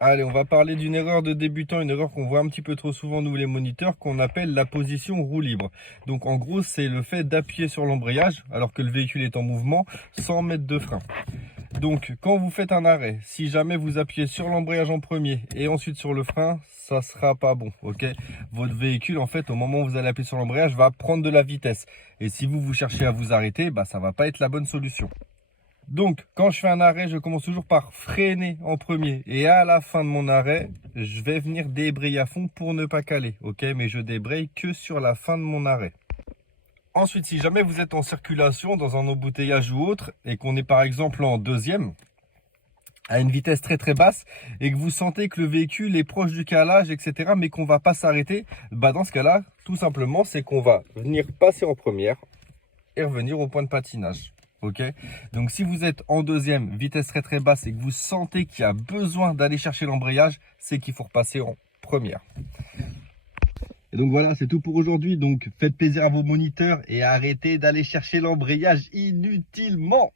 Allez, on va parler d'une erreur de débutant, une erreur qu'on voit un petit peu trop souvent nous les moniteurs, qu'on appelle la position roue libre. Donc en gros, c'est le fait d'appuyer sur l'embrayage alors que le véhicule est en mouvement sans mettre de frein. Donc quand vous faites un arrêt, si jamais vous appuyez sur l'embrayage en premier et ensuite sur le frein, ça sera pas bon, ok? Votre véhicule, en fait, au moment où vous allez appuyer sur l'embrayage, va prendre de la vitesse. Et si vous cherchez à vous arrêter, bah ça va pas être la bonne solution. Donc, quand je fais un arrêt, je commence toujours par freiner en premier. Et à la fin de mon arrêt, je vais venir débrayer à fond pour ne pas caler. Ok, mais je débraye que sur la fin de mon arrêt. Ensuite, si jamais vous êtes en circulation, dans un embouteillage ou autre, et qu'on est par exemple en deuxième, à une vitesse très très basse, et que vous sentez que le véhicule est proche du calage, etc., mais qu'on va pas s'arrêter, bah dans ce cas-là, tout simplement, c'est qu'on va venir passer en première et revenir au point de patinage. Ok, donc si vous êtes en deuxième, vitesse très très basse et que vous sentez qu'il y a besoin d'aller chercher l'embrayage, c'est qu'il faut repasser en première. Et donc voilà, c'est tout pour aujourd'hui. Donc faites plaisir à vos moniteurs et arrêtez d'aller chercher l'embrayage inutilement.